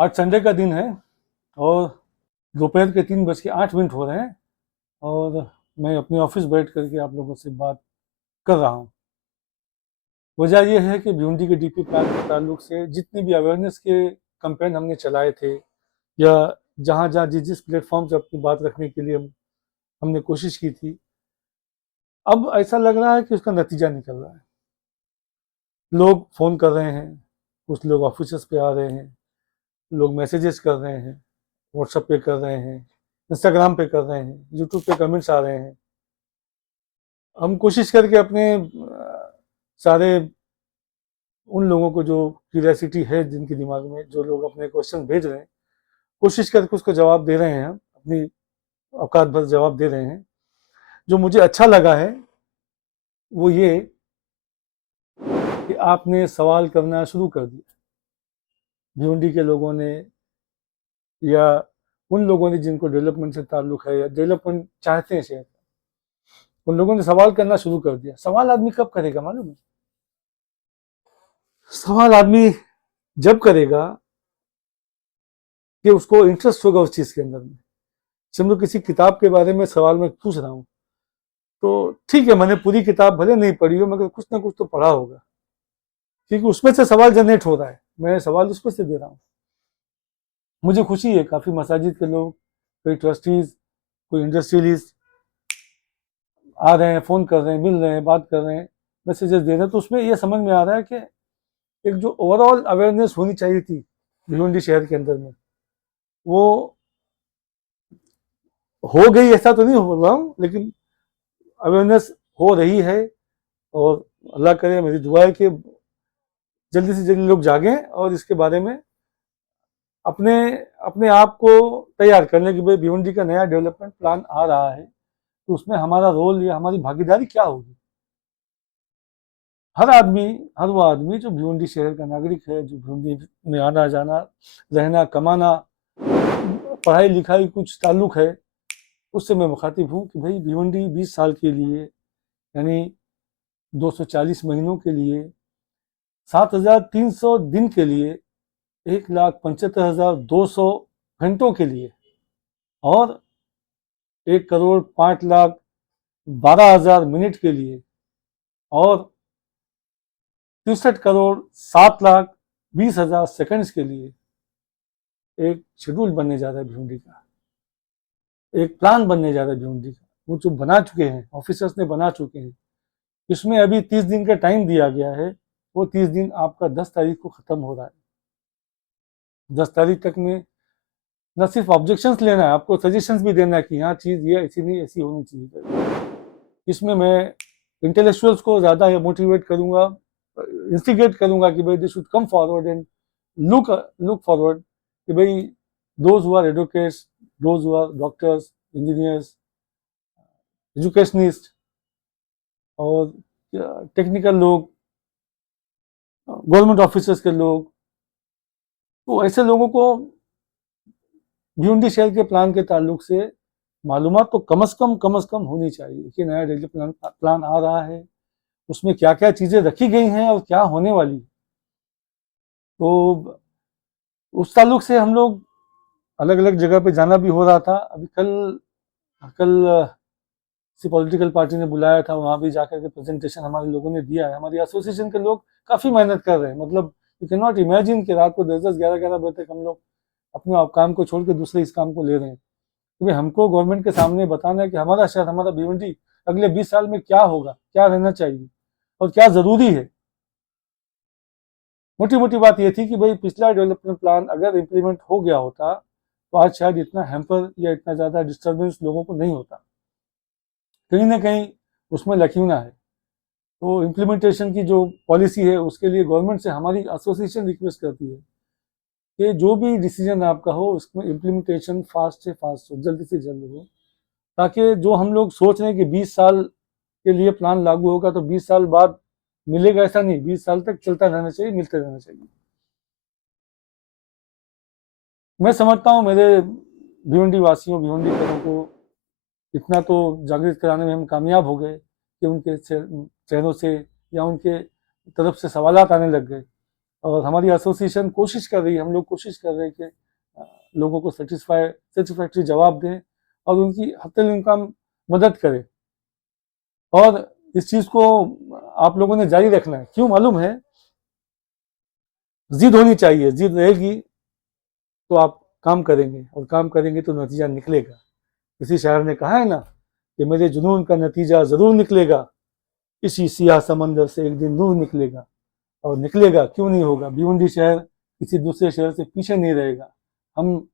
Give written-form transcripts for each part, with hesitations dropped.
आज संडे का दिन है और दोपहर के 3:08 हो रहे हैं और मैं अपने ऑफिस बैठ करके आप लोगों से बात कर रहा हूँ। वजह यह है कि भिवंडी के डीपी प्लान के ताल्लुक से जितनी भी अवेयरनेस के कैंपेन हमने चलाए थे या जहाँ जहाँ जिस जिस प्लेटफॉर्म से अपनी बात रखने के लिए हमने कोशिश की थी, अब ऐसा लग रहा है कि उसका नतीजा निकल रहा है। लोग फ़ोन कर रहे हैं, कुछ लोग ऑफिस पे आ रहे हैं, लोग मैसेजेस कर रहे हैं, व्हाट्सएप पे कर रहे हैं, इंस्टाग्राम पे कर रहे हैं, यूट्यूब पे कमेंट्स आ रहे हैं। हम कोशिश करके अपने सारे उन लोगों को जो क्यूरियोसिटी है जिनके दिमाग में, जो लोग अपने क्वेश्चन भेज रहे हैं, कोशिश करके उसको जवाब दे रहे हैं। हम अपनी औकात भर जवाब दे रहे हैं। जो मुझे अच्छा लगा है वो ये कि आपने सवाल करना शुरू कर दिया। भिवंडी के लोगों ने या उन लोगों ने जिनको डेवलपमेंट से ताल्लुक है या डेवलपमेंट चाहते हैं शहर, उन लोगों ने सवाल करना शुरू कर दिया। सवाल आदमी कब करेगा मालूम है? सवाल आदमी जब करेगा कि उसको इंटरेस्ट होगा उस चीज के अंदर में। समझो किसी किताब के बारे में सवाल मैं पूछ रहा हूँ, तो ठीक है, मैंने पूरी किताब भले नहीं पढ़ी हो मगर कुछ ना कुछ तो पढ़ा होगा, क्योंकि उसमें से सवाल जनरेट हो रहा है। मैं सवाल उसमें से दे रहा हूँ। मुझे खुशी है, काफी मसाजिद के लोग, कोई ट्रस्टीज, कोई इंडस्ट्रियलिस्ट आ रहे हैं, फोन कर रहे हैं, मिल रहे हैं, बात कर रहे हैं, मैसेजेस दे रहे हैं। तो उसमें यह समझ में आ रहा है कि एक जो ओवरऑल अवेयरनेस होनी चाहिए थी भिवंडी शहर के अंदर में, वो हो गई, ऐसा तो नहीं हो रहा हूँ, लेकिन अवेयरनेस हो रही है। और अल्लाह करे, मेरी दुआ है कि जल्दी से जल्दी लोग जागें और इसके बारे में अपने अपने आप को तैयार कर लें कि भाई भिवंडी का नया डेवलपमेंट प्लान आ रहा है, तो उसमें हमारा रोल या हमारी भागीदारी क्या होगी। हर आदमी, हर वो आदमी जो भिवंडी शहर का नागरिक है, जो भिवंडी में आना जाना, रहना, कमाना, पढ़ाई लिखाई कुछ ताल्लुक है, उससे मैं मुखातिब हूँ कि भाई भिवंडी 20 साल के लिए, यानी 240 महीनों के लिए, 7,300 दिन के लिए, 1,75,200 घंटों के लिए और 1,05,12,000 मिनट के लिए और 63,07,20,000 सेकंड्स के लिए एक शेड्यूल बनने जा रहा है भिवंडी का, एक प्लान बनने जा रहा है भिवंडी का। वो जो बना चुके हैं, ऑफिसर्स ने बना चुके हैं। इसमें अभी 30 दिन का टाइम दिया गया है। वो 30 दिन आपका 10 तारीख को खत्म हो रहा है। 10 तारीख तक में न सिर्फ ऑब्जेक्शंस लेना है, आपको सजेशंस भी देना है कि यहाँ चीज ये ऐसी नहीं, ऐसी होनी चाहिए। इसमें मैं इंटेलेक्चुअल्स को ज्यादा मोटिवेट करूंगा, इंस्टिगेट करूंगा कि भाई they should come forward and look look forward कि भाई those who are advocates, those who are doctors, engineers, educationist और टेक्निकल लोग, गवर्नमेंट ऑफिसर्स के लोग, तो ऐसे लोगों को भिवंडी शहर के प्लान के ताल्लुक से मालूमात तो कम से कम होनी चाहिए कि नया डेवलप प्लान आ रहा है, उसमें क्या क्या चीजें रखी गई हैं और क्या होने वाली है। तो उस ताल्लुक से हम लोग अलग अलग जगह पे जाना भी हो रहा था। अभी कल कल किसी पॉलिटिकल पार्टी ने बुलाया था, वहां भी जाकर के प्रेजेंटेशन हमारे लोगों ने दिया है। हमारी एसोसिएशन के लोग काफी मेहनत कर रहे हैं। मतलब यू कैन नॉट इमेजिन कि रात को 10-10, 11-11 बजे तक हम लोग अपने काम को छोड़ के दूसरे इस काम को ले रहे हैं, क्योंकि हमको गवर्नमेंट के सामने बताना है कि हमारा शहर, हमारा भिवंडी अगले 20 साल में क्या होगा, क्या रहना चाहिए और क्या जरूरी है। मोटी मोटी बात यह थी कि भाई पिछला डेवलपमेंट प्लान अगर इम्प्लीमेंट हो गया होता तो आज शायद इतना हैम्पर या इतना ज्यादा डिस्टर्बेंस लोगों को नहीं होता। कहीं ना कहीं उसमें लकीना है। तो इम्प्लीमेंटेशन की जो पॉलिसी है उसके लिए गवर्नमेंट से हमारी एसोसिएशन रिक्वेस्ट करती है कि जो भी डिसीजन आपका हो उसमें इम्प्लीमेंटेशन फास्ट से फास्ट हो, जल्दी से जल्द हो, ताकि जो हम लोग सोच रहे हैं कि 20 साल के लिए प्लान लागू होगा तो 20 साल बाद मिलेगा, ऐसा नहीं, 20 साल तक चलता रहना चाहिए, मिलते रहना चाहिए। मैं समझता हूँ मेरे भिवंडी वासियों, भिवंडी लोगों को इतना तो जागृत कराने में हम कामयाब हो गए कि उनके चेहरों से या उनके तरफ से सवालात आने लग गए और हमारी एसोसिएशन कोशिश कर रही है, हम लोग कोशिश कर रहे हैं कि लोगों को सेटिस्फैक्ट्री जवाब दें और उनकी हफ्ते इनकम मदद करें। और इस चीज़ को आप लोगों ने जारी रखना है। क्यों मालूम है? जिद होनी चाहिए, जिद रहेगी तो आप काम करेंगे, और काम करेंगे तो नतीजा निकलेगा। किसी शायर ने कहा है ना कि मेरे जुनून का नतीजा ज़रूर निकलेगा, इसी सियाह समंदर से एक दिन नूर निकलेगा। और निकलेगा, क्यों नहीं होगा? भिवंडी शहर किसी दूसरे शहर से पीछे नहीं रहेगा। हम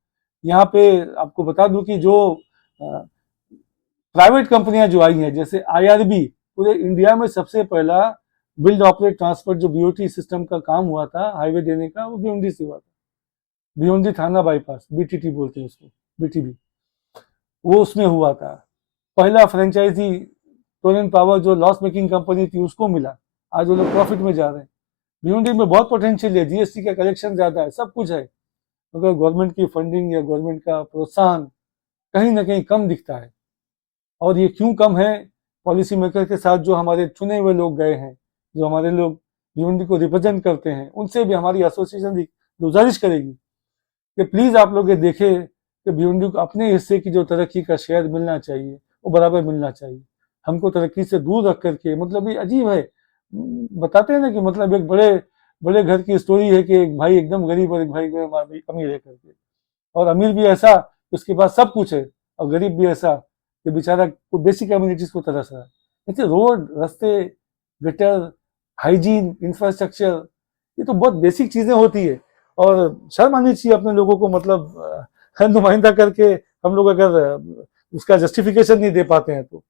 यहाँ पे आपको बता दूं कि जो प्राइवेट कंपनियां जो आई हैं, जैसे आईआरबी, पूरे इंडिया में सबसे पहला बिल्ड ऑपरेट ट्रांसफर जो बीओटी सिस्टम का काम हुआ था हाईवे देने का, वो भिवंडी से हुआ था। भिवंडी थाना बाईपास, बीटीटी बोलते हैं उसको, बीटीबी, वो उसमें हुआ था। पहला फ्रेंचाइजी टोरेंट पावर जो लॉस मेकिंग कंपनी थी उसको मिला, आज वो लोग प्रॉफिट में जा रहे हैं। भिवंडी में बहुत पोटेंशियल है, जीएसटी का कलेक्शन ज्यादा है, सब कुछ है, मगर गवर्नमेंट की फंडिंग या गवर्नमेंट का प्रोत्साहन कहीं ना कहीं कम दिखता है। और ये क्यों कम है? पॉलिसी मेकर के साथ जो हमारे चुने हुए लोग गए हैं, जो हमारे लोग भिवंडी को रिप्रेजेंट करते हैं, उनसे भी हमारी एसोसिएशन गुजारिश करेगी कि प्लीज आप लोग ये देखें कि भिवंडी को अपने हिस्से की जो तरक्की का शेयर मिलना चाहिए वो बराबर मिलना चाहिए। हमको तरक्की से दूर रख करके, मतलब ये अजीब है, बताते हैं ना कि मतलब एक बड़े बड़े घर की स्टोरी है कि एक भाई एकदम गरीब और एक भाई अमीर है करके, और अमीर भी ऐसा उसके पास सब कुछ है, और गरीब भी ऐसा कि बेचारा कोई बेसिक कम्युनिटीज को तरस रहा है। जैसे रोड, रास्ते, गटर, हाइजीन, इंफ्रास्ट्रक्चर, ये तो बहुत बेसिक चीजें होती है, और शर्म आनी चाहिए अपने लोगों को, मतलब नुमाइंदा करके हम लोग अगर उसका जस्टिफिकेशन नहीं दे पाते हैं तो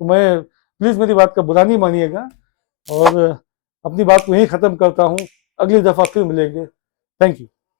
मैं, प्लीज मेरी बात का बुरा नहीं मानिएगा, और अपनी बात को यहीं खत्म करता हूँ। अगली दफा फिर मिलेंगे। Thank you.